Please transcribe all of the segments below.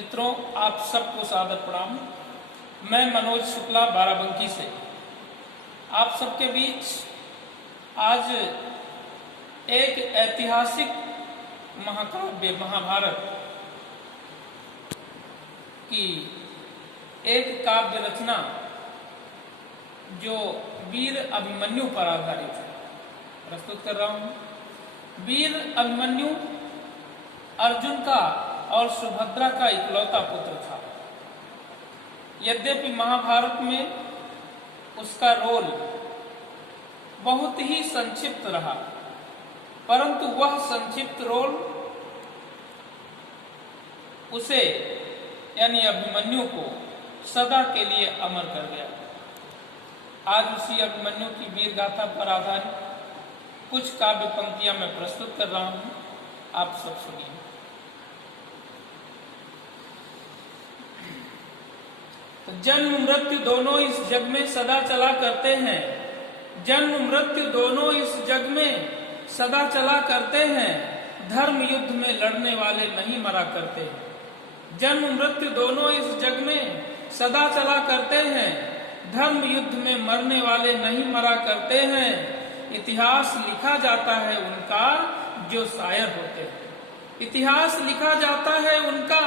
मित्रों, आप सबको सादर प्रणाम। मैं मनोज शुक्ला बाराबंकी से आप सबके बीच आज एक ऐतिहासिक महाकाव्य महाभारत की एक काव्य रचना जो वीर अभिमन्यु पर आधारित है प्रस्तुत कर रहा हूं। वीर अभिमन्यु अर्जुन का और सुभद्रा का इकलौता पुत्र था। यद्यपि महाभारत में उसका रोल बहुत ही संक्षिप्त रहा, परंतु वह संक्षिप्त रोल उसे यानी अभिमन्यु को सदा के लिए अमर कर गया। आज उसी अभिमन्यु की वीर गाथा पर आधारित कुछ काव्य पंक्तियां मैं प्रस्तुत कर रहा हूं, आप सब सुनिए। जन्म मृत्यु दोनों इस जग में सदा चला करते हैं। जन्म मृत्यु दोनों इस जग में सदा चला करते हैं। धर्म युद्ध में लड़ने वाले नहीं मरा करते हैं। जन्म मृत्यु दोनों इस जग में सदा चला करते हैं। धर्म युद्ध में मरने वाले नहीं मरा करते हैं। इतिहास लिखा जाता है उनका जो शायर होते हैं। इतिहास लिखा जाता है उनका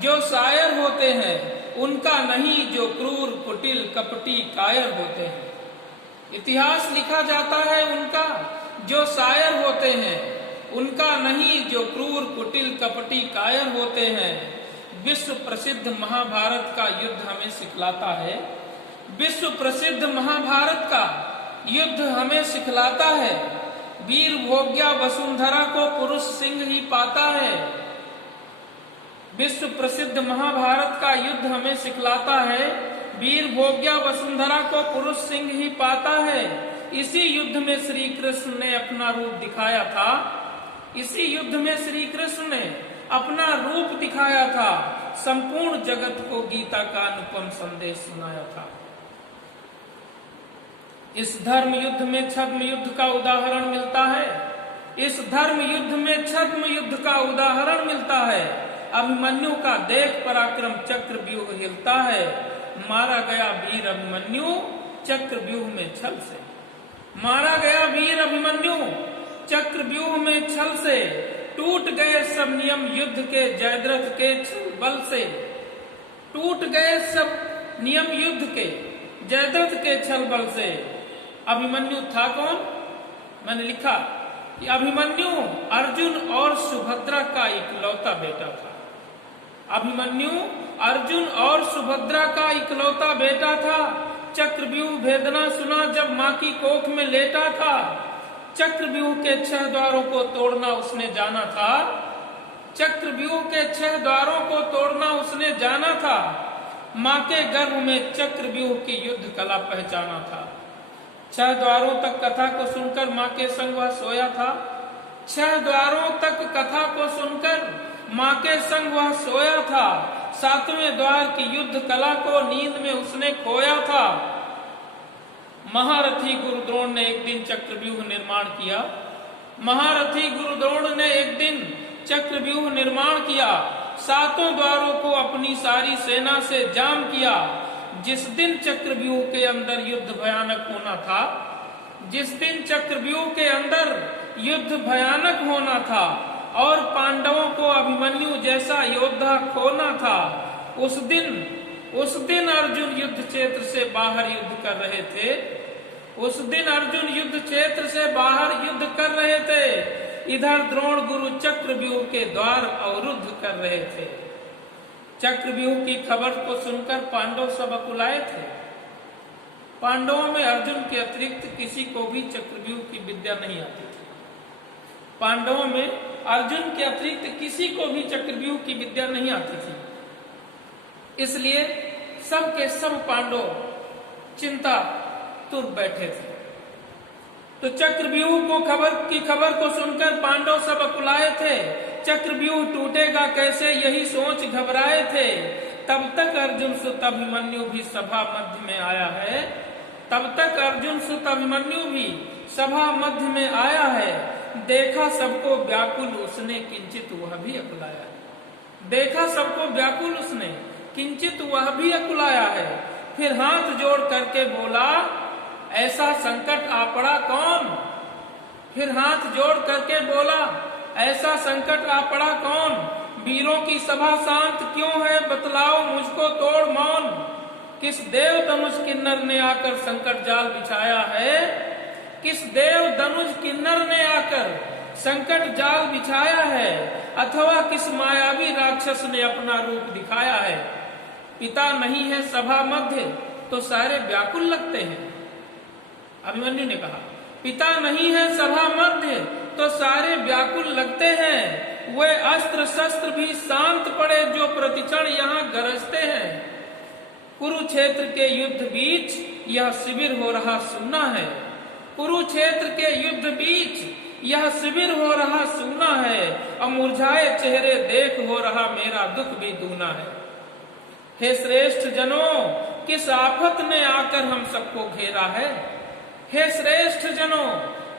जो शायर होते हैं, उनका नहीं जो क्रूर कुटिल कपटी कायर होते हैं। इतिहास लिखा जाता है उनका जो शायर होते हैं, उनका नहीं जो क्रूर कुटिल कपटी कायर होते हैं। विश्व प्रसिद्ध महाभारत का युद्ध हमें सिखलाता है। विश्व प्रसिद्ध महाभारत का युद्ध हमें सिखलाता है। वीर भोग्या वसुंधरा को पुरुष सिंह ही पाता है। विश्व प्रसिद्ध महाभारत का युद्ध हमें सिखलाता है। वीर भोग्या वसुंधरा को पुरुष सिंह ही पाता है। इसी युद्ध में श्री कृष्ण ने अपना रूप दिखाया था। इसी युद्ध में श्री कृष्ण ने अपना रूप दिखाया था। संपूर्ण जगत को गीता का अनुपम संदेश सुनाया था। इस धर्म युद्ध में छद्म युद्ध का उदाहरण मिलता है। इस धर्म युद्ध में छद्म युद्ध का उदाहरण मिलता है। अभिमन्यु का देख पराक्रम चक्र व्यूह हिलता है। मारा गया वीर अभिमन्यु चक्र व्यूह में छल से। मारा गया वीर अभिमन्यु चक्र व्यूह में छल से। टूट गए सब नियम युद्ध के जयद्रथ के छल बल से। टूट गए सब नियम युद्ध के जयद्रथ के छल बल से। अभिमन्यु था कौन? मैंने लिखा कि अभिमन्यु अर्जुन और सुभद्रा का इकलौता बेटा था। अभिमन्यु अर्जुन और सुभद्रा का इकलौता बेटा था। चक्रव्यूह भेदना सुना जब माँ की कोख में लेटा था। चक्रव्यूह के 6 द्वारों को तोड़ना उसने जाना था। चक्रव्यूह के 6 द्वारों को तोड़ना उसने जाना था। माँ के गर्भ में चक्रव्यूह की युद्ध कला पहचाना था। 6 द्वारों तक कथा को सुनकर माँ के संग वह सोया था। 6 द्वारों तक कथा को सुनकर माँ के संग वह सोया था। 7वें द्वार की युद्ध कला को नींद में उसने खोया था। महारथी गुरु द्रोण ने एक दिन चक्रव्यूह निर्माण किया। महारथी गुरु द्रोण ने एक दिन चक्रव्यूह निर्माण किया। 7 द्वारों को अपनी सारी सेना से जाम किया। जिस दिन चक्रव्यूह के अंदर युद्ध भयानक होना था, जिस दिन चक्रव्यूह के अंदर युद्ध भयानक होना था और पांडवों को अभिमन्यु जैसा योद्धा खोना था, उस दिन अर्जुन युद्ध क्षेत्र से बाहर युद्ध कर रहे थे। उस दिन अर्जुन युद्ध क्षेत्र से बाहर युद्ध कर रहे थे। इधर द्रोण गुरु चक्रव्यूह के द्वार अवरुद्ध कर रहे थे। चक्रव्यूह की खबर को सुनकर पांडव सब अकुलाए थे। पांडवों में अर्जुन के अतिरिक्त किसी को भी चक्रव्यूह की विद्या नहीं आती थी। पांडवों में अर्जुन के अतिरिक्त किसी को भी चक्रव्यूह की विद्या नहीं आती थी। इसलिए सब के सब पांडव चिंता तुर बैठे थे। तो चक्रव्यूह की खबर को सुनकर पांडव सब अकुलाए थे। चक्रव्यूह टूटेगा कैसे यही सोच घबराए थे। तब तक अर्जुन सुत अभिमन्यु भी सभा मध्य में आया है। तब तक अर्जुन सुत अभिमन्यु भी सभा मध्य में आया है। देखा सबको व्याकुल उसने किंचित वह भी अकुलाया। देखा सबको व्याकुल उसने, किंचित वह भी अकुलाया है। फिर हाथ जोड़ करके बोला, ऐसा संकट आ पड़ा कौन? फिर हाथ जोड़ करके बोला, ऐसा संकट आ पड़ा कौन? वीरों की सभा शांत क्यों है, बतलाओ मुझको तोड़ मौन। किस देव धनुष किन्नर ने आकर संकट जाल बिछाया है? किस देव धनुष किन्नर ने आकर संकट जाल बिछाया है? अथवा किस मायावी राक्षस ने अपना रूप दिखाया है? पिता नहीं है सभा मध्य तो सारे व्याकुल लगते हैं। अभिमन्यु ने कहा, पिता नहीं है सभा मध्य तो सारे व्याकुल लगते हैं। वे अस्त्र शस्त्र भी शांत पड़े जो प्रतिक्षण यहाँ गरजते हैं। कुरुक्षेत्र के युद्ध बीच यह शिविर हो रहा सुनना है। कुरुक्षेत्र के युद्ध बीच यह शिविर हो रहा सुनना है। और मुरझाए चेहरे देख हो रहा मेरा दुख भी दूना है। हे श्रेष्ठ जनों, किस आफत ने आकर हम सबको घेरा है? हे श्रेष्ठ जनों,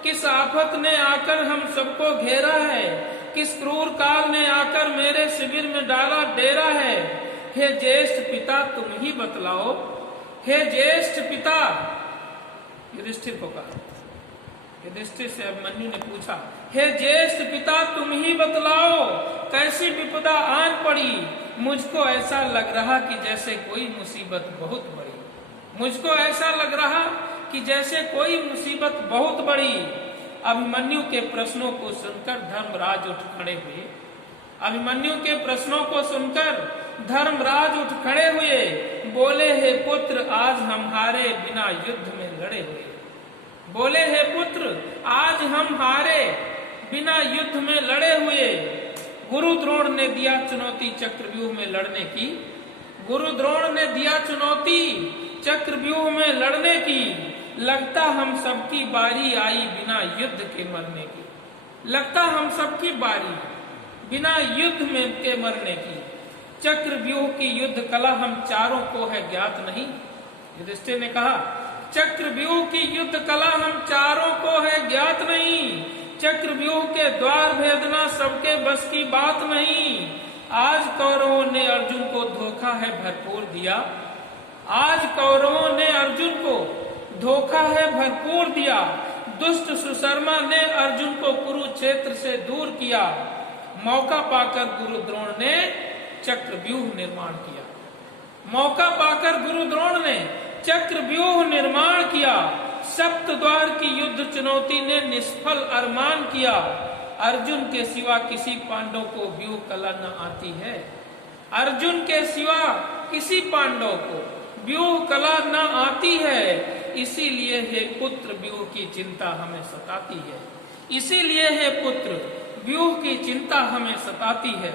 किस आफत ने आकर हम सबको घेरा है? किस क्रूर काल ने आकर मेरे शिविर में डाला डेरा है? हे ज्येष्ठ पिता तुम ही बतलाओ। हे ज्येष्ठ पिता, युधिष्ठिर को कहा, युधिष्ठिर से अभिमन्यु ने पूछा, हे ज्येष्ठ पिता तुम ही बतलाओ, कैसी विपदा आन पड़ी? मुझको ऐसा लग रहा कि जैसे कोई मुसीबत बहुत बड़ी। मुझको ऐसा लग रहा कि जैसे कोई मुसीबत बहुत बड़ी। अभिमन्यु के प्रश्नों को सुनकर धर्मराज उठ खड़े हुए। अभिमन्यु के प्रश्नों को सुनकर धर्मराज उठ खड़े हुए। बोले, हे पुत्र, आज हम हारे बिना युद्ध में लड़े हुए। बोले, हे पुत्र, आज हम हारे बिना युद्ध में लड़े हुए। गुरु द्रोण ने दिया चुनौती चक्रव्यूह में लड़ने की। गुरु द्रोण ने दिया चुनौती चक्रव्यूह में लड़ने की। लगता हम सबकी बारी आई बिना युद्ध के मरने की। लगता हम सबकी बारी बिना युद्ध में के मरने की। चक्रव्यूह की युद्ध कला हम चारों को है ज्ञात नहीं। युधिष्ठिर ने कहा, चक्रव्यूह की युद्ध कला हम चारों को है ज्ञात नहीं। चक्रव्यूह के द्वार भेदना सबके बस की बात नहीं। आज कौरवों ने अर्जुन को धोखा है भरपूर दिया। आज कौरवों ने अर्जुन को धोखा है भरपूर दिया। दुष्ट सुशर्मा ने अर्जुन को कुरुक्षेत्र से दूर किया। मौका पाकर गुरु द्रोण ने चक्रव्यूह निर्माण किया। मौका पाकर गुरु द्रोण ने चक्रव्यूह निर्माण किया। सप्त द्वार की युद्ध चुनौती ने निष्फल अरमान किया। अर्जुन के सिवा किसी पांडव को व्यूह कला न आती है। अर्जुन के सिवा किसी पांडव को व्यूह कला न आती है। इसीलिए हे पुत्र व्यूह की चिंता हमें सताती है। इसीलिए हे पुत्र व्यूह की चिंता हमें सताती है।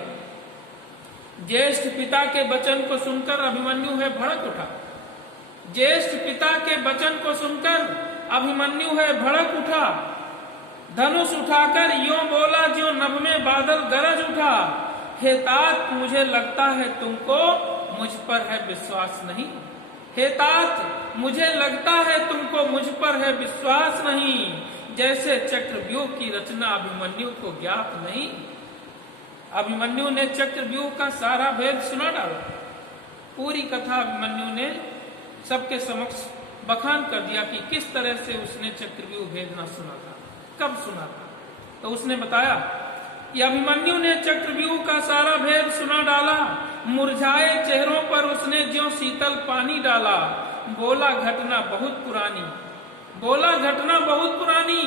ज्येष्ठ पिता के वचन को सुनकर अभिमन्यु है भड़क उठा। ज्येष्ठ पिता के वचन को सुनकर अभिमन्यु है भड़क उठा। धनुष उठाकर यूं बोला जो नभ में बादल गरज उठा। हे तात, मुझे लगता है तुमको मुझ पर है विश्वास नहीं। हे तात, मुझे लगता है तुमको मुझ पर है विश्वास नहीं। जैसे चक्रव्यूह की रचना अभिमन्यु को ज्ञात नहीं। अभिमन्यु ने चक्रव्यूह का सारा भेद सुना डाला। पूरी कथा अभिमन्यु ने सबके समक्ष बखान कर दिया कि किस तरह से उसने चक्रव्यूह भेद न सुना था, कब सुना था। तो उसने बताया कि अभिमन्यु ने चक्रव्यूह का सारा भेद सुना डाला। मुरझाए चेहरों पर उसने ज्यों शीतल पानी डाला। बोला घटना बहुत पुरानी, बोला घटना बहुत पुरानी,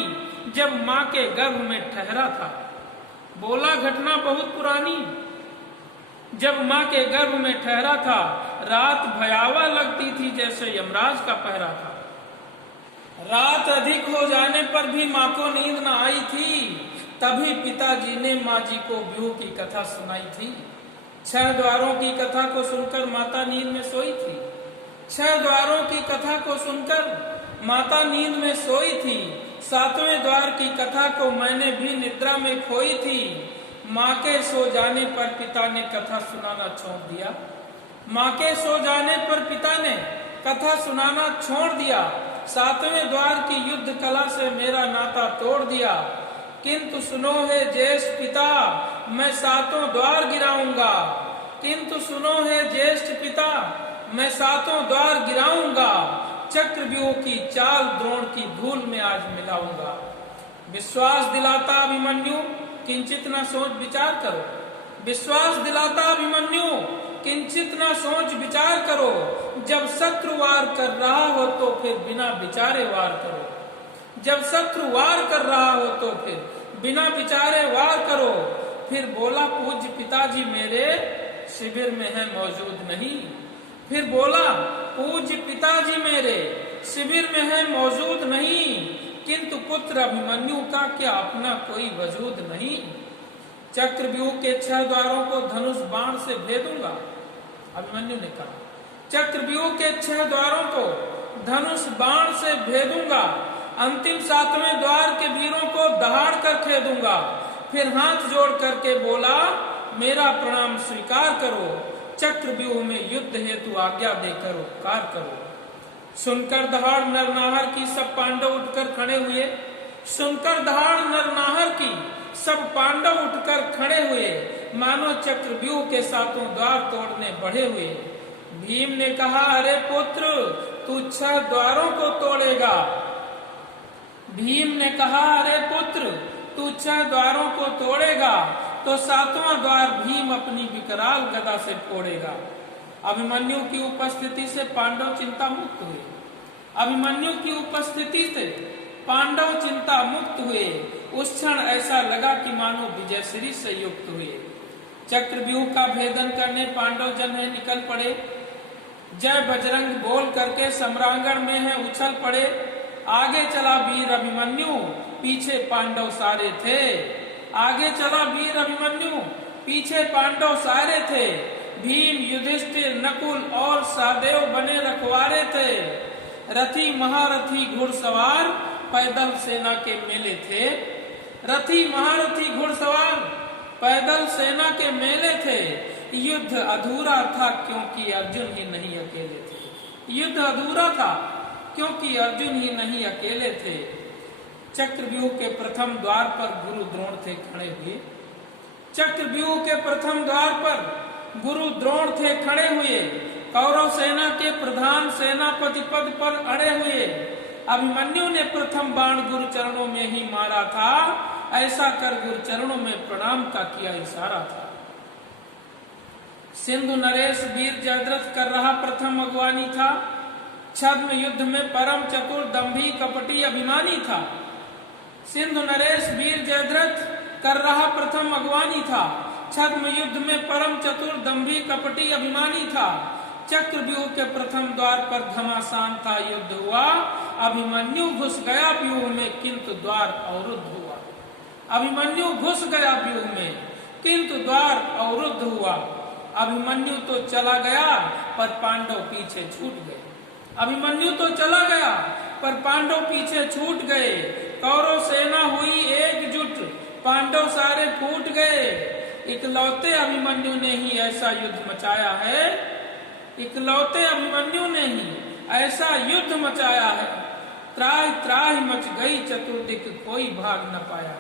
जब माँ के गर्भ में ठहरा था। बोला घटना बहुत पुरानी, जब माँ के गर्भ में ठहरा था। रात भयावह लगती थी जैसे यमराज का पहरा था। रात अधिक हो जाने पर भी माँ को नींद न आई थी। तभी पिताजी ने माँ जी को व्यूह की कथा सुनाई थी। 6 द्वारों की कथा को सुनकर माता नींद में सोई थी। 6 द्वारों की कथा को सुनकर माता नींद में सोई थी। 7वें द्वार की कथा को मैंने भी निद्रा में खोई थी। माँ के सो जाने पर पिता ने कथा सुनाना छोड़ दिया। माँ के सो जाने पर पिता ने कथा सुनाना छोड़ दिया। 7वें द्वार की युद्ध कला से मेरा नाता तोड़ दिया। किंतु सुनो हे ज्येष्ठ पिता, मैं सातों द्वार गिराऊंगा। किंतु सुनो है ज्येष्ठ पिता, मैं सातों द्वार गिराऊंगा। चक्रव्यूह की चाल द्रोण की धूल में आज मिलाऊंगा। विश्वास दिलाता अभिमन्यु, किंचित न सोच विचार करो। विश्वास दिलाता अभिमन्यु, किंचित न सोच विचार करो। जब शत्रु वार कर रहा हो तो फिर बिना विचारे वार करो। जब शत्रु वार कर रहा हो तो फिर बिना विचारे वार करो। फिर बोला पूज्य पिताजी मेरे शिविर में है मौजूद नहीं। फिर बोला पूज्य पिताजी मेरे शिविर में है मौजूद नहीं। किंतु पुत्र अभिमन्यु का क्या अपना कोई वजूद नहीं। चक्रव्यूह के 6 द्वारों को धनुष बाण से भेदूंगा। अभिमन्यु ने कहा चक्रव्यूह के 6 द्वारों को धनुष बाण से भेदूंगा। अंतिम 7वें द्वार के वीरों को दहाड़ कर खेदूंगा। फिर हाथ जोड़ करके बोला मेरा प्रणाम स्वीकार करो। चक्रव्यूह में युद्ध हेतु आज्ञा देकर उपकार करो। सुनकर दहाड़ नरनाहर की सब पांडव उठकर खड़े हुए। सुनकर दहाड़ नरनाहर की सब पांडव उठकर खड़े हुए, मानो चक्रव्यूह के 7 द्वार तोड़ने बढ़े हुए। भीम ने कहा अरे पुत्र तू 6 द्वारों को तोड़ेगा। भीम ने कहा अरे पुत्र तू 6 द्वारों को तोड़ेगा तो 7वां द्वार भीम अपनी विकराल गदा से फोड़ेगा। अभिमन्यु की उपस्थिति से पांडव चिंता मुक्त हुए। अभिमन्यु की उपस्थिति से पांडव चिंता मुक्त हुए। उस क्षण ऐसा लगा कि मानो विजयश्री से युक्त हुए। चक्रव्यूह का भेदन करने पांडव जन है निकल पड़े। जय बजरंग बोल करके सम्रांगण में है उछल पड़े। आगे चला वीर अभिमन्यु, पीछे पांडव सारे थे। आगे चला वीर अभिमन्यु, पीछे पांडव सारे थे। भीम युधिष्ठिर नकुल और सहदेव बने रखवारे थे। रथी महारथी घुड़सवार पैदल सेना के मेले थे। रथी महारथी घुड़सवार पैदल सेना के मेले थे। युद्ध अधूरा था क्योंकि अर्जुन ही नहीं अकेले थे। युद्ध अधूरा था क्योंकि अर्जुन ही नहीं अकेले थे। चक्रव्यूह के प्रथम द्वार पर गुरु द्रोण थे खड़े हुए। चक्रव्यूह के प्रथम द्वार पर गुरु द्रोण थे खड़े हुए। कौरव सेना के प्रधान सेनापति पद पर अड़े हुए। अभिमन्यु ने प्रथम बाण गुरु चरणों में ही मारा था। ऐसा कर गुरु चरणों में प्रणाम का किया इशारा था। सिंधु नरेश वीर जयद्रथ कर रहा प्रथम अगवानी था। छद्म युद्ध में परम चतुर दंभी कपटी अभिमानी था। सिंधु नरेश वीर जयद्रथ कर रहा प्रथम अगवानी था। छद्म युद्ध में परम चतुर दंभी कपटी अभिमानी था। चक्रव्यूह के प्रथम द्वार पर घमासान था युद्ध हुआ। अभिमन्यु घुस गया व्यूह में किंतु द्वार अवरुद्ध हुआ। अभिमन्यु घुस गया व्यूह में किंतु द्वार अवरुद्ध हुआ। अभिमन्यु तो चला गया पर पांडव पीछे छूट गए। अभिमन्यु तो चला गया पर पांडव पीछे छूट गए। कौरव सेना हुई एकजुट, पांडव सारे फूट गए। इकलौते अभिमन्यु ने ही ऐसा युद्ध मचाया है। इकलौते अभिमन्यु ने ही ऐसा युद्ध मचाया है। त्राहि त्राहि मच गई चतुर्दिक, कोई भाग न पाया।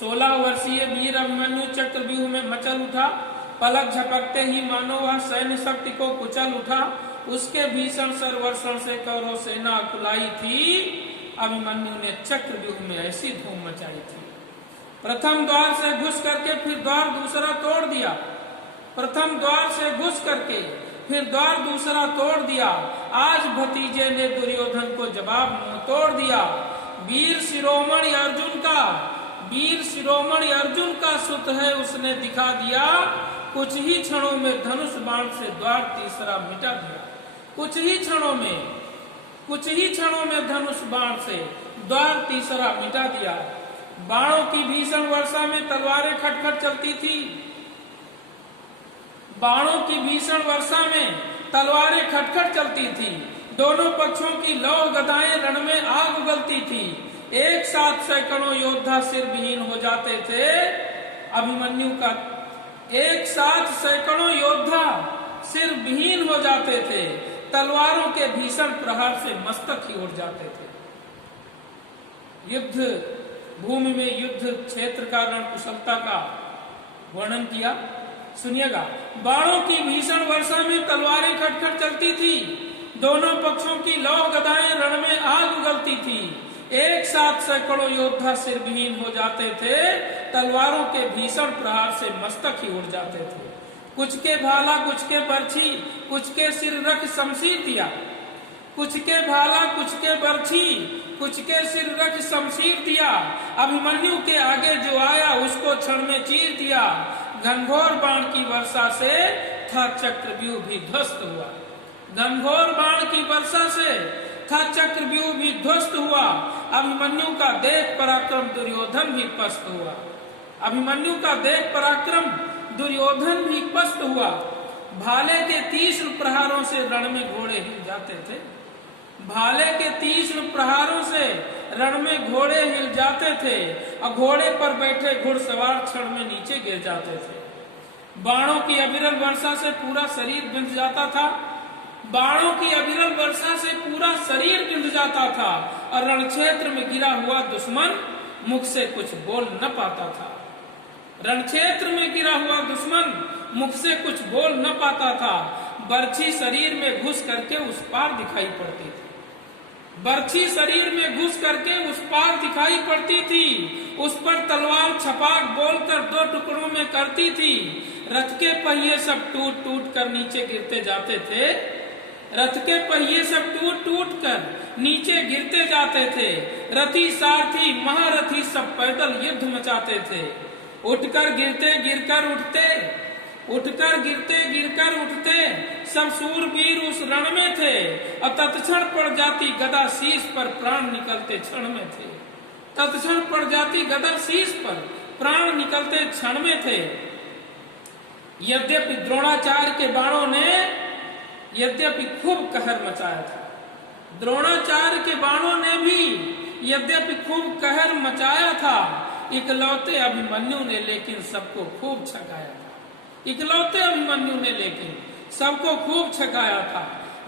16 वर्षीय वीर अभिमन्यु चक्रव्यूह में मचल उठा। पलक झपकते ही मानो वह सैन्य शक्ति को कुचल उठा। उसके भीषण सर्वर्षण से कौरव सेना कुलाई थी। अभिमन्यु ने चक्रव्यूह में ऐसी धूम मचाई थी। प्रथम द्वार से घुस करके फिर द्वार दूसरा तोड़ दिया। प्रथम द्वार से घुस करके फिर द्वार दूसरा तोड़ दिया। आज भतीजे ने दुर्योधन को जवाब मुंह तोड़ दिया। वीर शिरोमणि अर्जुन का सुत है, उसने दिखा दिया। कुछ ही क्षणों में धनुष बाण से द्वार तीसरा मिटा दिया। कुछ ही क्षणों में धनुष बाण से द्वार तीसरा मिटा दिया। बाणों की भीषण वर्षा में तलवारें खटखट चलती थी। बाणों की भीषण वर्षा में तलवारें खटखट चलती थी। दोनों पक्षों की लौ गदाएं रण में आग उगलती थी। एक साथ सैकड़ों योद्धा सिर विहीन हो जाते थे। अभिमन्यु का एक साथ सैकड़ों योद्धा सिर विहीन हो जाते थे। तलवारों के भीषण प्रहार से मस्तक ही उड़ जाते थे। युद्ध भूमि में युद्ध क्षेत्र का रण कुशलता का वर्णन किया। सुनिएगा, बाणों की भीषण वर्षा में तलवारें खटखट चलती थी, दोनों पक्षों की लौ गदाएं रण में आग उगलती थी, एक साथ सैकड़ों योद्धा सिरविहीन हो जाते थे, तलवारों के भीषण प्रहार से मस्तक ही उड़ जाते थे। कुछ के भाला, कुछ के बर्छी, कुछ के सिर रख शमशीर दिया, कुछ के भाला, कुछ के बर्छी, कुछ के सिर रख शमशीर दिया, अभिमन्यु के आगे जो आया उसको क्षण में चीर दिया, घनघोर बाण की वर्षा से था चक्रव्यूह भी ध्वस्त हुआ, घनघोर बाण की वर्षा से था चक्रव्यूह भी ध्वस्त हुआ, अभिमन्यु का देख पराक्रम दुर्योधन भी पस्त हुआ, अभिमन्यु का देख पराक्रम दुर्योधन भी पस्त हुआ। भाले के तीक्ष्ण प्रहारों से रण में घोड़े हिल जाते थे, भाले के तीक्ष्ण प्रहारों से रण में घोड़े हिल जाते थे और घोड़े पर बैठे घुड़सवार क्षण में नीचे गिर जाते थे। बाणों की अविरल वर्षा से पूरा शरीर बिंध जाता था, बाणों की अविरल वर्षा से पूरा शरीर बिंध जाता था और रणक्षेत्र में गिरा हुआ दुश्मन मुख से कुछ बोल न पाता था, रणक्षेत्र में गिरा हुआ दुश्मन मुख से कुछ बोल न पाता था। बर्छी शरीर में घुस करके उस पार दिखाई पड़ती थी, बर्छी शरीर में घुस करके उस पार दिखाई पड़ती थी, उस पर तलवार छपाक बोलकर दो टुकड़ों में करती थी। रथ के पहिए सब टूट टूट कर नीचे गिरते जाते थे, रथ के पहिए सब टूट टूट कर नीचे गिरते जाते थे। रथी सारथी महारथी सब पैदल युद्ध मचाते थे, उठकर गिरते गिरकर उठते, उठकर गिरते गिरकर उठते, सब सूरवीर उस रण में थे और तत्क्षण पड़ जाती गदा शीश पर प्राण निकलते क्षण में थे, तत्क्षण पड़ जाती गदा शीश पर प्राण निकलते क्षण में थे। यद्यपि द्रोणाचार्य के बाणों ने यद्यपि खूब कहर मचाया था, द्रोणाचार्य के बाणों ने भी यद्यपि खूब कहर मचाया था, इकलौते अभिमन्यु ने लेकिन सबको खूब छकाया था, इकलौते अभिमन्यु ने लेकिन सबको खूब छकाया था।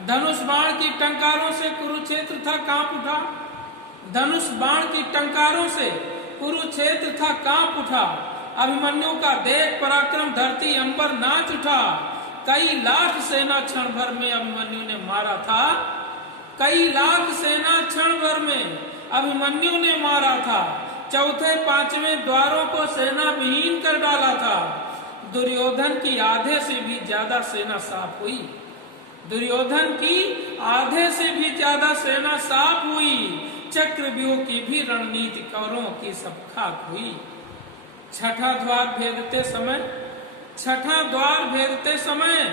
धनुष बाण की टंकारों से कुरुक्षेत्र था कांप उठा, धनुष बाण की टंकारों से कुरुक्षेत्र था कांप उठा, अभिमन्यु का देख पराक्रम धरती अंबर नाच उठा। कई लाख सेना क्षण भर में अभिमन्यु ने मारा था, कई लाख सेना क्षण भर में अभिमन्यु ने मारा था। चौथे पांचवें द्वारों को सेना विहीन कर डाला था। दुर्योधन की आधे से भी ज्यादा सेना साफ हुई, दुर्योधन की आधे से भी ज्यादा सेना साफ हुई। चक्रव्यूह की भी रणनीति कौरवों की सब खाक हुई। छठा द्वार भेदते समय, छठा द्वार भेदते समय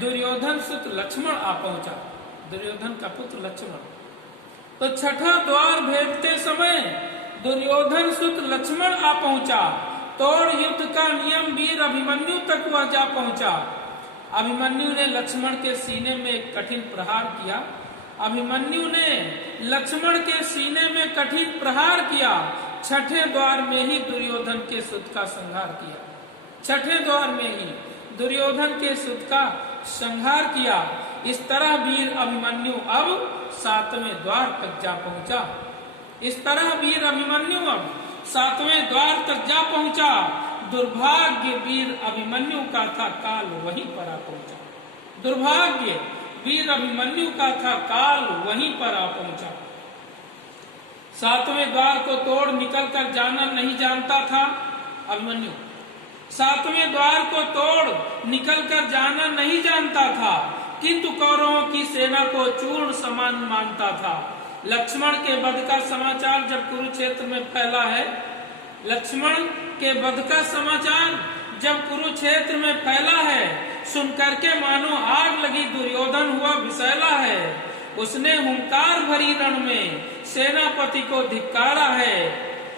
दुर्योधन सुत लक्ष्मण आ पहुंचा, दुर्योधन का पुत्र लक्ष्मण। तो छठा द्वार भेदते समय दुर्योधन सुत लक्ष्मण आ पहुंचा, तोड़ युद्ध का नियम वीर अभिमन्यु तक वह जा पहुंचा। अभिमन्यु ने लक्ष्मण के सीने में एक कठिन प्रहार किया, अभिमन्यु ने लक्ष्मण के सीने में कठिन प्रहार किया। छठे द्वार में ही दुर्योधन के सुत का संहार किया, छठे द्वार में ही दुर्योधन के सुत का संहार किया। इस तरह वीर अभिमन्यु अब सातवें द्वार तक जा पहुंचा, इस तरह वीर अभिमन्यु अब सातवें द्वार तक जा पहुंचा। दुर्भाग्य वीर अभिमन्यु का था, काल वहीं पर आ पहुंचा, दुर्भाग्य वीर अभिमन्यु का था, काल वहीं पर आ पहुंचा। सातवें द्वार को तोड़ निकलकर जाना नहीं जानता था अभिमन्यु, सातवें द्वार को तोड़ निकलकर जाना नहीं जानता था, किंतु कौरवों की सेना को चूर्ण समान मानता था। लक्ष्मण के वध का समाचार जब कुरुक्षेत्र में फैला है, लक्ष्मण के वध का समाचार जब कुरुक्षेत्र में फैला है, सुनकर के मानो आग लगी दुर्योधन हुआ विषैला है। उसने हुंकार भरी रण में सेनापति को धिक्कारा है,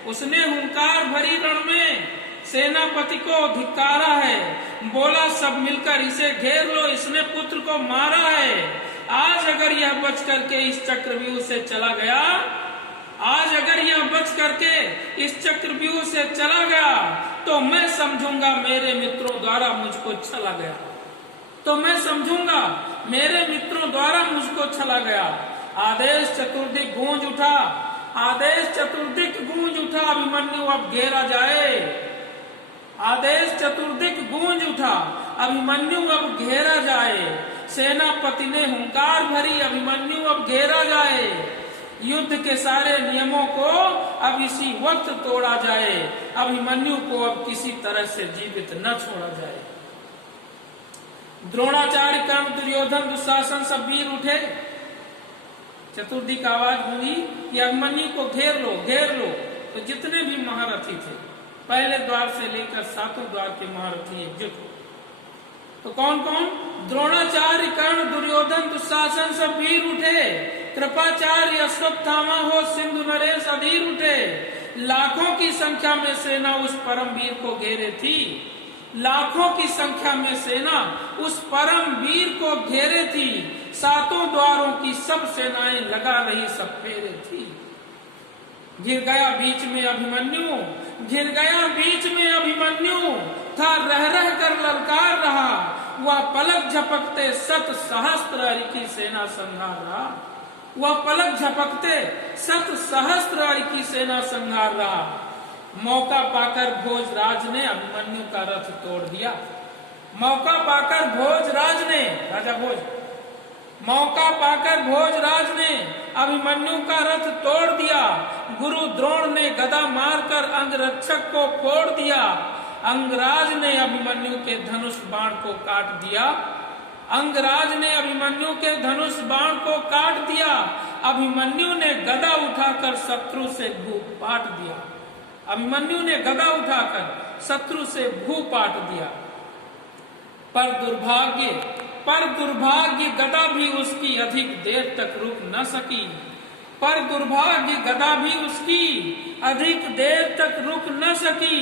उसने हुंकार भरी रण में सेनापति को धिक्कारा है। बोला सब मिलकर इसे घेर लो, इसने पुत्र को मारा है। आज अगर यह बच करके इस चक्रव्यूह से चला गया, आज अगर यह बच करके इस चक्रव्यूह से चला गया, तो मैं समझूंगा मेरे मित्रों द्वारा मुझको छला गया, तो मैं समझूंगा मेरे मित्रों द्वारा मुझको छला गया। आदेश चतुर्दिक गूंज उठा, आदेश चतुर्दिक गूंज उठा, अभिमन्यु अब घेरा जाए। आदेश चतुर्दिक गूंज उठा, अभिमन्यु अब घेरा जाए। सेनापति ने हुंकार भरी, अभिमन्यु अब घेरा जाए। युद्ध के सारे नियमों को अब इसी वक्त तोड़ा जाए। अभिमन्यु को अब किसी तरह से जीवित न छोड़ा जाए। द्रोणाचार्य, कर्ण, दुर्योधन, दुशासन सब वीर उठे। चतुर्दिक आवाज हुई कि अभिमन्यु को घेर लो, घेर लो। तो जितने भी महारथी थे, पहले द्वार से लेकर सातों द्वार के महारथी एकजुट हो। तो कौन कौन? द्रोणाचार्य, कर्ण, दुर्योधन, दुशासन सब वीर उठे। कृपाचार्य, अश्वत्थामा हो, सिंधु नरेश अधीर उठे। लाखों की संख्या में सेना उस परम वीर को घेरे थी। लाखों की संख्या में सेना उस परम वीर को घेरे थी। सातों द्वारों की सब सेनाएं लगा रही, सब फेरे थी। गिर गया बीच में अभिमन्यु, गिर गया बीच में अभिमन्यु, था रह रह कर ललकार रहा। वह पलक झपकते सत सहस्त्र हरि की सेना संहार रहा। वह पलक झपकते सत सहस्त्र हरि की सेना संहार रहा। मौका पाकर भोजराज ने अभिमन्यु का रथ तोड़ दिया। मौका पाकर भोजराज ने, राजा भोज, मौका पाकर भोजराज ने अभिमन्यु का रथ तोड़ दिया। गुरु द्रोण ने गदा मारकर अंगरक्षक को फोड़ दिया। अंगराज ने अभिमन्यु के धनुष बाण को काट दिया। अंगराज ने अभिमन्यु के धनुष बाण को काट दिया। अभिमन्यु ने गदा उठाकर शत्रु से भू पाट दिया। अभिमन्यु ने गदा उठाकर शत्रु से भू पाट दिया। पर दुर्भाग्य गदा भी उसकी अधिक देर तक रुक न सकी। पर दुर्भाग्य गदा भी उसकी अधिक देर तक रुक न सकी।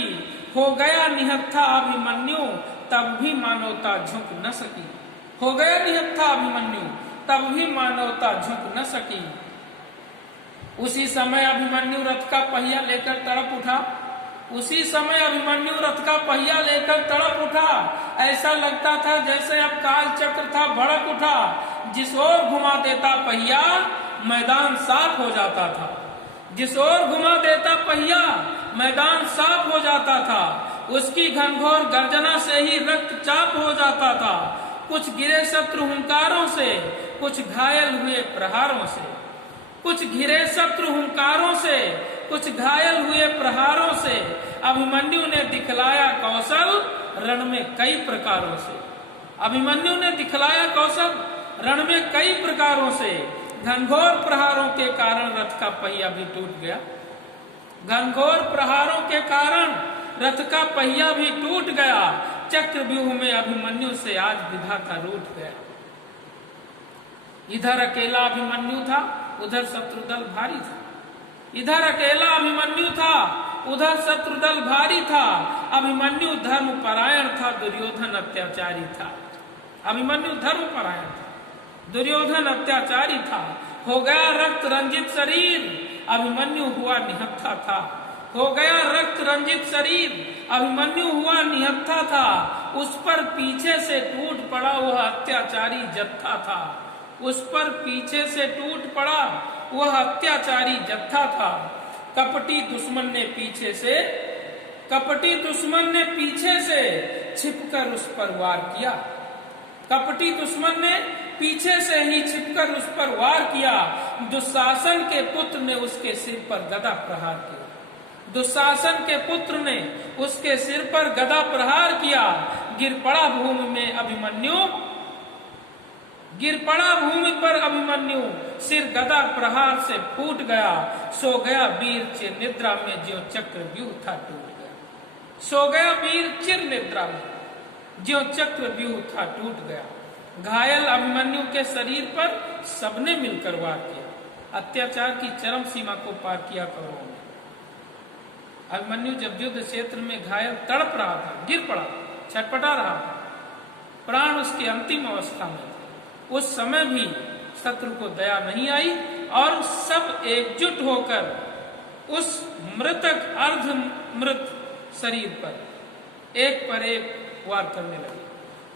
हो गया निहत्था अभिमन्यु, तब भी मानवता झुक न सकी। हो गया निहत्था अभिमन्यु, तब भी मानवता झुक न सकी। उसी समय अभिमन्यु रथ का पहिया लेकर तड़प उठा। उसी समय अभिमन्यु रथ का पहिया लेकर तड़प उठा। ऐसा लगता था जैसे अब काल चक्र था भड़क उठा। जिस ओर घुमा देता पहिया मैदान साफ हो जाता था। जिस ओर घुमा देता पहिया मैदान साफ हो जाता था। उसकी घनघोर गर्जना से ही रक्तचाप हो जाता था। कुछ गिरे शत्रु हुंकारों से, कुछ घायल हुए प्रहारों से। कुछ घिरे शत्रु हुंकारों से, कुछ घायल हुए प्रहारों से। अभिमन्यु ने दिखलाया कौशल रण में कई प्रकारों से। अभिमन्यु ने दिखलाया कौशल रण में कई प्रकारों से। घनघोर प्रहारों के कारण रथ का पहिया भी टूट गया। घनघोर प्रहारों के कारण रथ का पहिया भी टूट गया। चक्रव्यूह में अभिमन्यु से आज विधाता रूठ गया। इधर अकेला अभिमन्यु था, उधर शत्रुदल भारी था। इधर अकेला अभिमन्यु था, उधर शत्रुदल भारी था। अभिमन्यु धर्म परायण था, दुर्योधन अत्याचारी था। अभिमन्यु धर्म परायण था, दुर्योधन अत्याचारी था। हो गया रक्त रंजित शरीर, अभिमन्यु हुआ निहत्था था। हो गया रक्त रंजित शरीर, अभिमन्यु हुआ निहत्था था। उस पर पीछे से टूट पड़ा वह अत्याचारी जत्था था। उस पर पीछे से टूट पड़ा वह अत्याचारी जत्था था। कपटी दुश्मन ने पीछे से छिपकर उस पर वार किया। कपटी दुश्मन ने पीछे से ही छिपकर उस पर वार किया। दुशासन के पुत्र ने उसके सिर पर गदा प्रहार किया। दुशासन के पुत्र ने उसके सिर पर गदा प्रहार किया। गिर पड़ा भूमि में अभिमन्यु, गिर पड़ा भूमि पर अभिमन्यु, सिर गदा प्रहार से फूट गया। सो गया वीर चिर निद्रा में, ज्यों चक्रव्यूह था टूट गया। सो गया वीर चिर निद्रा में, ज्यों चक्रव्यूह था टूट गया। घायल अभिमन्यु के शरीर पर सबने मिलकर वार किया। अत्याचार की चरम सीमा को पार किया कौरवों ने। अभिमन्यु जब युद्ध क्षेत्र में घायल तड़प रहा था, गिर पड़ा, छटपटा रहा था, प्राण उसकी अंतिम अवस्था में थे, उस समय भी शत्रु को दया नहीं आई और सब एकजुट होकर उस मृतक अर्ध मृत शरीर पर एक वार करने लगे।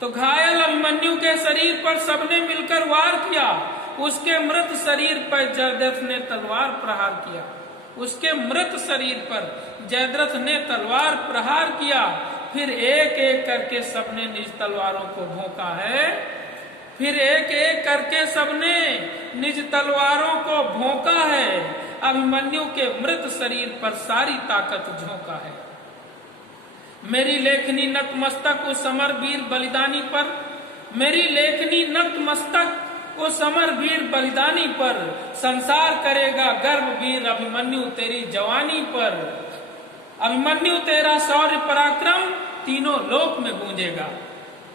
तो घायल अभिमन्यु के शरीर पर सबने मिलकर वार किया। उसके मृत शरीर पर जयद्रथ ने तलवार प्रहार किया। उसके मृत शरीर पर जयद्रथ ने तलवार प्रहार किया। फिर एक एक करके सबने निज तलवारों को भोंका है। फिर एक एक करके सबने निज तलवारों को भोंका है। अभिमन्यु के मृत शरीर पर सारी ताकत झोंका है। मेरी लेखनी नतमस्तक उस अमर वीर बलिदानी पर, मेरी लेखनी नतमस्तक उस अमर वीर बलिदानी पर, संसार करेगा गर्व वीर अभिमन्यु तेरी जवानी पर। अभिमन्यु तेरा शौर्य पराक्रम तीनों लोक में गूंजेगा।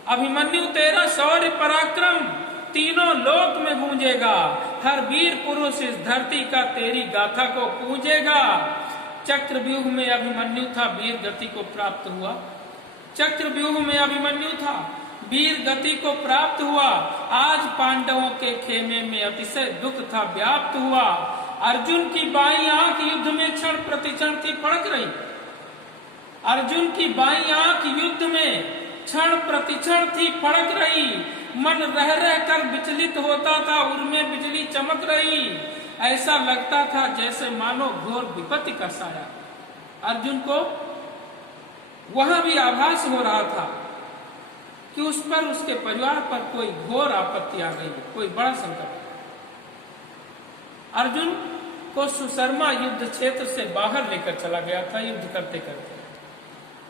अभिमन्यु तेरा शौर्य पराक्रम तीनों लोक में गूंजेगा। हर वीर पुरुष इस धरती का तेरी गाथा को पूजेगा। चक्रव्यूह में अभिमन्यु था, वीर गति को प्राप्त हुआ। चक्रव्यूह में अभिमन्यु था, वीर गति को प्राप्त हुआ। आज पांडवों के खेमे में अतिशय दुख था व्याप्त हुआ। अर्जुन की बाईं आंख युद्ध में क्षण प्रतिक्षण थी फड़क रही। अर्जुन की बाईं आंख युद्ध में क्षण प्रतिक्षण थी फड़क रही। मन रह रह कर विचलित होता था, उर्मे बिजली चमक रही। ऐसा लगता था जैसे मानो घोर विपत्ति का साया। अर्जुन को वहां भी आभास हो रहा था कि उस पर, उसके परिवार पर कोई घोर आपत्ति आ गई, कोई बड़ा संकट। अर्जुन को सुशर्मा युद्ध क्षेत्र से बाहर लेकर चला गया था। युद्ध करते करते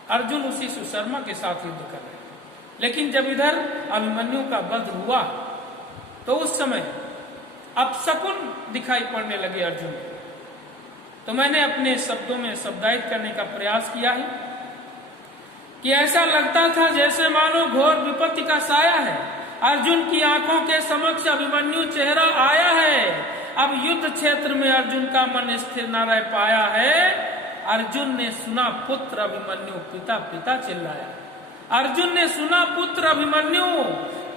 अर्जुन उसी सुशर्मा के साथ युद्ध कर रहे, लेकिन जब इधर अभिमन्यु का वध हुआ तो उस समय अपशकुन दिखाई पड़ने लगे अर्जुन। तो मैंने अपने शब्दों में शब्दायित करने का प्रयास किया है कि ऐसा लगता था जैसे मानो घोर विपत्ति का साया है। अर्जुन की आंखों के समक्ष अभिमन्यु चेहरा आया है। अब युद्ध क्षेत्र में अर्जुन का मन स्थिर न रह पाया है। अर्जुन ने सुना पुत्र अभिमन्यु, पिता पिता चिल्लाया। अर्जुन ने सुना पुत्र अभिमन्यु,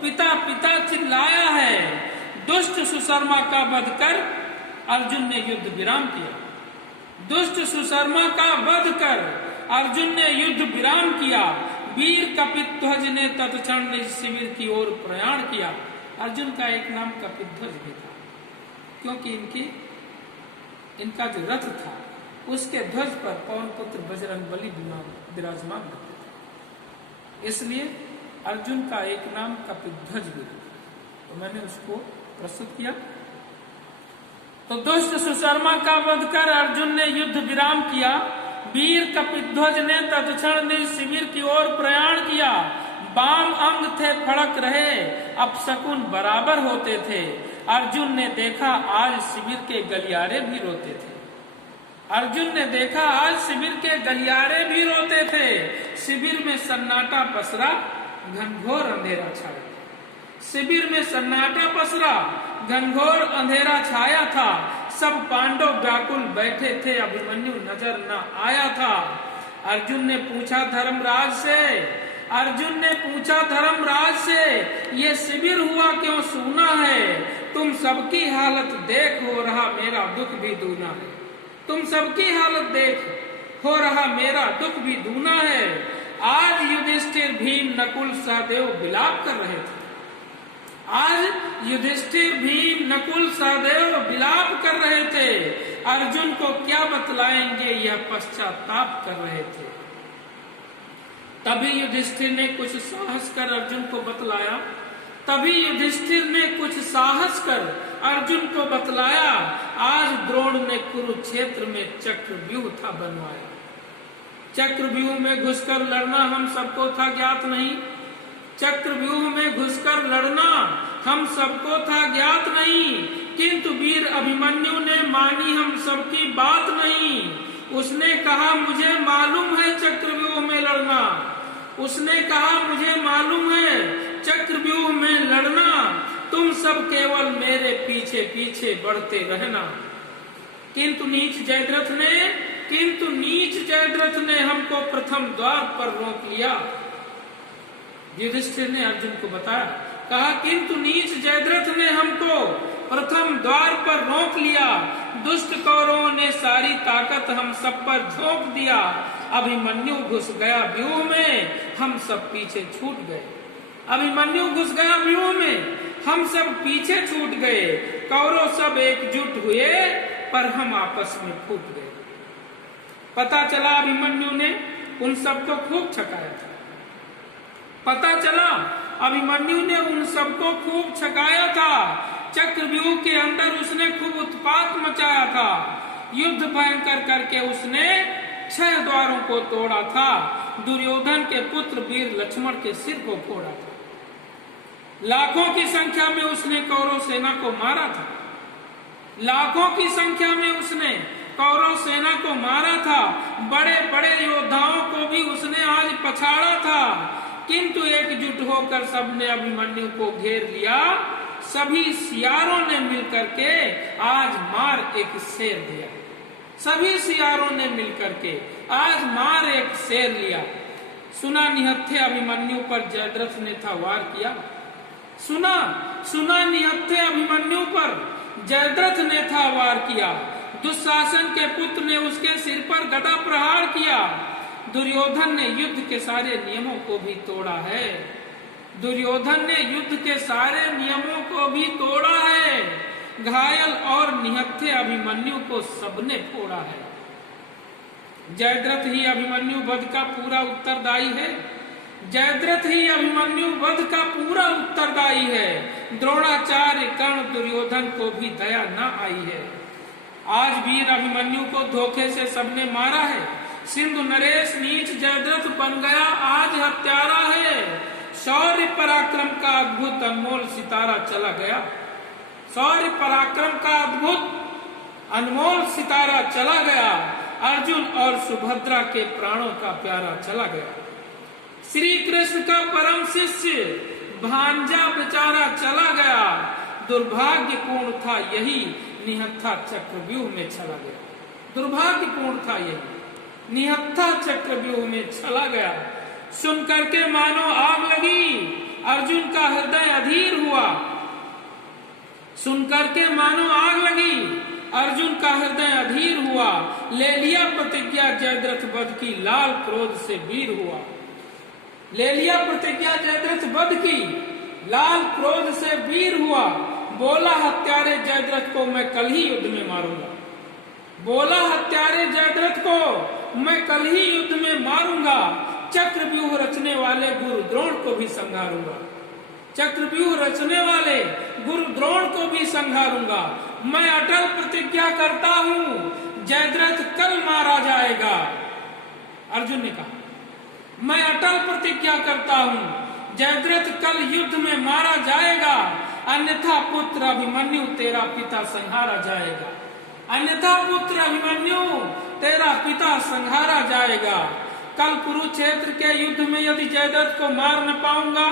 पिता पिता चिल्लाया है। दुष्ट सुशर्मा का वध कर अर्जुन ने युद्ध विराम किया। दुष्ट सुशर्मा का वध कर अर्जुन ने युद्ध विराम किया। वीर कपिध्वज ने तत्क्षण निज शिविर की ओर प्रयाण किया। अर्जुन का एक नाम कपिध्वज भी था, क्योंकि इनका जो रथ था उसके ध्वज पर पवन पुत्र बजरंगबली विराजमान होते थे, इसलिए अर्जुन का एक नाम कपिध्वज भी था। तो मैंने उसको प्रस्तुत किया। तो दुष्ट सुशर्मा का वध कर अर्जुन ने युद्ध विराम किया। वीर कपिध्वज ने तत्क्षण निज शिविर की ओर प्रयाण किया। बाम अंग थे फड़क रहे, अपशकुन बराबर होते थे। अर्जुन ने देखा आज शिविर के गलियारे भी रोते थे। अर्जुन ने देखा आज शिविर के गलियारे भी रोते थे। शिविर में सन्नाटा पसरा, घनघोर अंधेरा छाया। शिविर में सन्नाटा पसरा, घनघोर अंधेरा छाया था। सब पांडव व्याकुल बैठे थे, अभिमन्यु नजर न आया था। अर्जुन ने पूछा धर्मराज से, अर्जुन ने पूछा धर्मराज से, ये शिविर हुआ क्यों सूना है? तुम सबकी हालत देख, हो रहा मेरा दुख भी दूना है। तुम सबकी हालत देख, हो रहा मेरा दुख भी दूना है। आज युधिष्ठिर भीम नकुल सहदेव विलाप कर रहे थे। आज युधिष्ठिर भीम नकुल सहदेव विलाप कर रहे थे। अर्जुन को क्या बतलाएंगे, यह पश्चाताप कर रहे थे। तभी युधिष्ठिर ने कुछ साहस कर अर्जुन को बतलाया। तभी युधिष्ठिर ने कुछ साहस कर अर्जुन को बतलाया। आज द्रोण ने कुरुक्षेत्र में चक्रव्यूह था बनवाया। चक्रव्यूह में घुसकर लड़ना हम सबको था ज्ञात नहीं। चक्रव्यूह में घुसकर लड़ना हम सबको था ज्ञात नहीं, किंतु वीर अभिमन्यु ने मानी हम सबकी बात नहीं। उसने कहा मुझे मालूम है चक्रव्यूह में लड़ना। उसने कहा मुझे मालूम है चक्रव्यूह में लड़ना। तुम सब केवल मेरे पीछे पीछे बढ़ते रहना। किंतु नीच जयद्रथ ने हमको प्रथम द्वार पर रोक लिया। युधिष्ठिर ने अर्जुन को बताया, कहा किंतु नीच जयद्रथ ने हमको प्रथम द्वार पर रोक लिया। दुष्ट कौरवों ने सारी ताकत हम सब पर झोंक दिया। अभिमन्यु घुस गया व्यूह में, हम सब पीछे छूट गए। अभिमन्यु घुस गया व्यूह में, हम सब पीछे छूट गए। कौरव सब एकजुट हुए, पर हम आपस में फूट गए। पता चला अभिमन्यु ने उन सबको खूब छकाया था। पता चला अभिमन्यु ने उन सबको खूब छकाया था। चक्रव्यूह के अंदर उसने खूब उत्पात मचाया था। युद्ध भयंकर करके उसने 6 द्वारों को तोड़ा था। दुर्योधन के पुत्र वीर लक्ष्मण के सिर को फोड़ा था। लाखों की संख्या में उसने कौरव सेना को मारा था। लाखों की संख्या में उसने कौरव सेना को मारा था। बड़े बड़े योद्धाओं को भी उसने आज पछाड़ा था, किंतु एकजुट होकर सबने अभिमन्यु को घेर लिया। सभी सियारों ने मिलकर के आज मार एक शेर दिया। सभी सियारों ने मिलकर के आज मार एक शेर लिया। सुना निहत्थे अभिमन्यु पर जयद्रथ ने था वार किया। सुना निहत्थे अभिमन्यु पर जयद्रथ ने था वार किया। दुशासन के पुत्र ने उसके सिर पर गदा प्रहार किया। दुर्योधन ने युद्ध के सारे नियमों को भी तोड़ा है। दुर्योधन ने युद्ध के सारे नियमों को भी तोड़ा है। घायल और निहत्थे अभिमन्यु को सबने फोड़ा है। जयद्रथ ही अभिमन्यु वध का पूरा उत्तरदायी है। जयद्रथ ही अभिमन्यु वध का पूरा उत्तरदायी है। द्रोणाचार्य कर्ण दुर्योधन को भी दया न आई है। आज वीर अभिमन्यु को धोखे से सबने मारा है। सिंधु नरेश नीच जयद्रथ बन गया आज हत्यारा है। शौर्य पराक्रम का अद्भुत अनमोल सितारा चला गया। शौर्य पराक्रम का अद्भुत अनमोल सितारा चला गया। अर्जुन और सुभद्रा के प्राणों का प्यारा चला गया। श्री कृष्ण का परम शिष्य भांजा बेचारा चला गया। दुर्भाग्यपूर्ण था यही निहत्था चक्रव्यूह में चला गया। दुर्भाग्यपूर्ण था यही निहत्था चक्रव्यूह में चला गया। सुन करके मानो आग लगी, अर्जुन का हृदय अधीर हुआ। सुन करके मानो आग लगी, अर्जुन का हृदय अधीर हुआ। ले लिया प्रतिज्ञा जयद्रथ वध की, लाल क्रोध से वीर हुआ। ले लिया प्रतिज्ञा जयद्रथ वध की, लाल क्रोध से वीर हुआ। बोला हत्यारे जयद्रथ को मैं कल ही युद्ध में मारूंगा। बोला हत्यारे जयद्रथ को मैं कल ही युद्ध में मारूंगा। चक्रव्यूह रचने वाले गुरु द्रोण को भी संहारूंगा। चक्रव्यूह रचने वाले गुरु द्रोण को भी संहारूंगा। मैं अटल प्रतिज्ञा करता हूँ जयद्रथ कल मारा जाएगा। अर्जुन ने कहा मैं अटल प्रतिज्ञा करता हूँ जयद्रथ कल युद्ध में मारा जाएगा, अन्यथा पुत्र अभिमन्यु तेरा पिता संहारा जाएगा। अन्यथा पुत्र अभिमन्यु तेरा पिता संहारा जाएगा। कल कुरुक्षेत्र के युद्ध में यदि जयद्रथ को मार न पाऊंगा,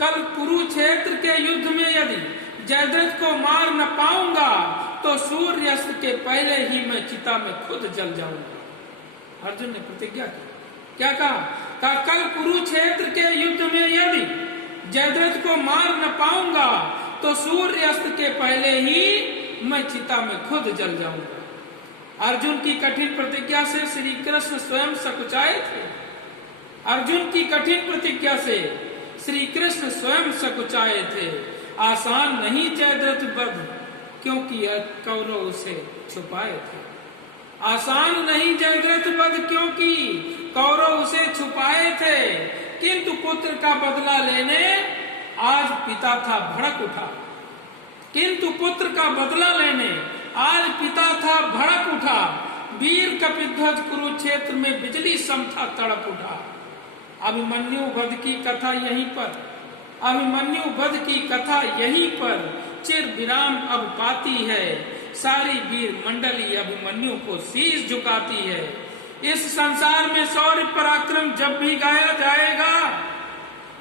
कल कुरुक्षेत्र के युद्ध में यदि जयद्रथ को मार न पाऊंगा तो सूर्यास्त के पहले ही मैं चिता में खुद जल जाऊंगा। अर्जुन ने प्रतिज्ञा की। क्या कहा कल कुरुक्षेत्र के युद्ध में यदि जयद्रथ को मार न पाऊंगा तो सूर्यास्त के पहले ही मैं चिता में खुद जल जाऊंगा। अर्जुन की कठिन प्रतिज्ञा से श्री कृष्ण स्वयं सकुचाए थे। अर्जुन की कठिन प्रतिज्ञा से श्री कृष्ण स्वयं सकुचाए थे। आसान नहीं जयद्रथ वध, क्योंकि कौरव उसे छुपाए थे। आसान नहीं जयद्रथ वध, क्योंकि कौरव उसे छुपाए थे। किंतु पुत्र का बदला लेने आज पिता था भड़क उठा। किंतु पुत्र का बदला लेने आज पिता था भड़क उठा। वीर कपिध्वज कुरुक्षेत्र में बिजली समथा तड़प उठा। अभिमन्यु वध की कथा यहीं पर, अभिमन्यु वध की कथा यहीं पर चिर विराम अब पाती है। सारी वीर मंडली अभिमन्यु को शीश झुकाती है। इस संसार में शौर्य पराक्रम जब भी गाया जाएगा,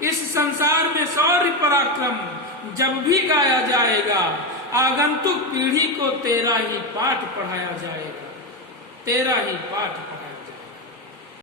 इस संसार में शौर्य पराक्रम जब भी गाया जाएगा, आगंतुक पीढ़ी को तेरा ही पाठ पढ़ाया जाएगा। तेरा ही पाठ पढ़ाया